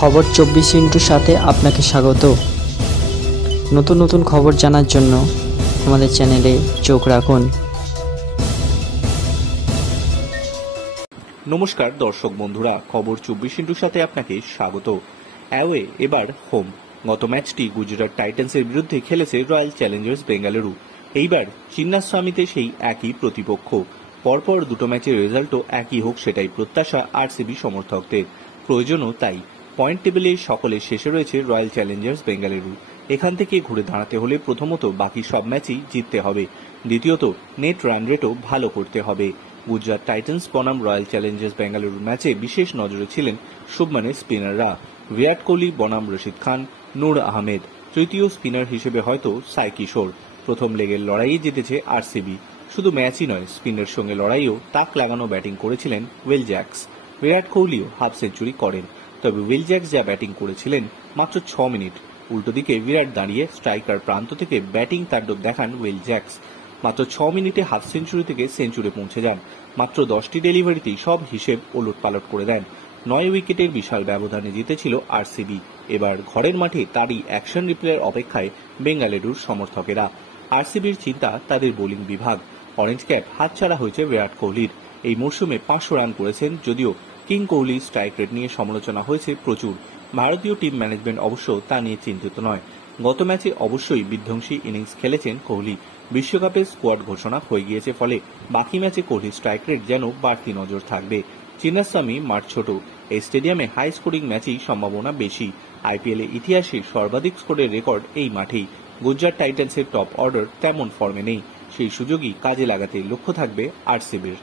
খবর 24 সাথে আপনাকে স্বাগত। নতুন নতুন খবর জানার জন্য আমাদের চ্যানেলে চোখ রাখুন। নমস্কার দর্শক বন্ধুরা, খবর 24 সাথে আপনাকে স্বাগত। অ্যাওয়ে এবার হোম। গত ম্যাচটি গুজরাট টাইটান্সের বিরুদ্ধে খেলেছে রয়্যাল চ্যালেঞ্জার্স বেঙ্গালুরু। এইবার চিন্নাস্বামীতে সেই একই প্রতিপক্ষ। পরপর দুটো ম্যাচের রেজাল্টও একই হোক সেটাই প্রত্যাশা আরসিবি সমর্থকদের। প্রয়োজনও তাই। পয়েন্ট টেবিলে সকলের শেষে রয়েছে রয়্যাল চ্যালেঞ্জার্স বেঙ্গালুরু। এখান থেকে ঘুরে দাঁড়াতে হলে প্রথমত বাকি সব ম্যাচই জিততে হবে, দ্বিতীয়ত নেট রান রেটও ভালো করতে হবে। গুজরাট টাইটান্স বনাম রয়্যাল চ্যালেঞ্জার্স বেঙ্গালুরু ম্যাচে বিশেষ নজরে ছিলেন শুভমানের স্পিনাররা। বিরাট কোহলি বনাম রশিদ খান, নূর আহমেদ। তৃতীয় স্পিনার হিসেবে হয়তো সাই কিশোর। প্রথম লেগের লড়াইয়ে জিতেছে আরসিবি। শুধু ম্যাচই নয়, স্পিনের সঙ্গে লড়াইও তাক লাগানো ব্যাটিং করেছিলেন উইল জ্যাক্স। বিরাট কোহলিও হাফ সেঞ্চুরি করেন, তবে উইল জ্যাক্স যা ব্যাটিং করেছিলেন মাত্র 6 মিনিট। উল্টো দিকে বিরাট দাঁড়িয়ে স্ট্রাইকার প্রান্ত থেকে ব্যাটিং তাণ্ডব দেখান উইল জ্যাক্স। মাত্র 6 মিনিটে হাফ সেঞ্চুরি থেকে সেঞ্চুরি পৌঁছে যান। মাত্র 10টি ডেলিভারিতেই সব হিসেব ওলটপালট করে দেন। 9 উইকেটের বিশাল ব্যবধানে জিতেছিল আরসিবি। এবার ঘরের মাঠে তারই অ্যাকশন রিপ্লের অপেক্ষায় বেঙ্গালুরুর সমর্থকেরা। আরসিবির চিন্তা তাদের বোলিং বিভাগ। অরেঞ্জ ক্যাপ হাতছাড়া হয়েছে বিরাট কোহলির। এই মরশুমে 500 রান করেছেন, যদিও কিং কোহলি স্ট্রাইক রেট নিয়ে সমালোচনা হয়েছে প্রচুর। ভারতীয় টিম ম্যানেজমেন্ট অবশ্য তা নিয়ে চিন্তিত নয়। গত ম্যাচে অবশ্যই বিধ্বংসী ইনিংস খেলেছেন কোহলি। বিশ্বকাপে স্কোয়াড ঘোষণা হয়ে গিয়েছে, ফলে বাকি ম্যাচে কোহলির স্ট্রাইক রেট যেন বাড়তি নজর থাকবে। চিন্নাস্বামী মাঠ ছোট, এই স্টেডিয়ামে হাই স্কোরিং ম্যাচেই সম্ভাবনা বেশি। আইপিএলে ইতিহাসে সর্বাধিক স্কোরের রেকর্ড এই মাঠেই। গুজরাট টাইটান্সের টপ অর্ডার তেমন ফর্মে নেই, সেই সুযোগই কাজে লাগাতে লক্ষ্য থাকবে আরসিবির।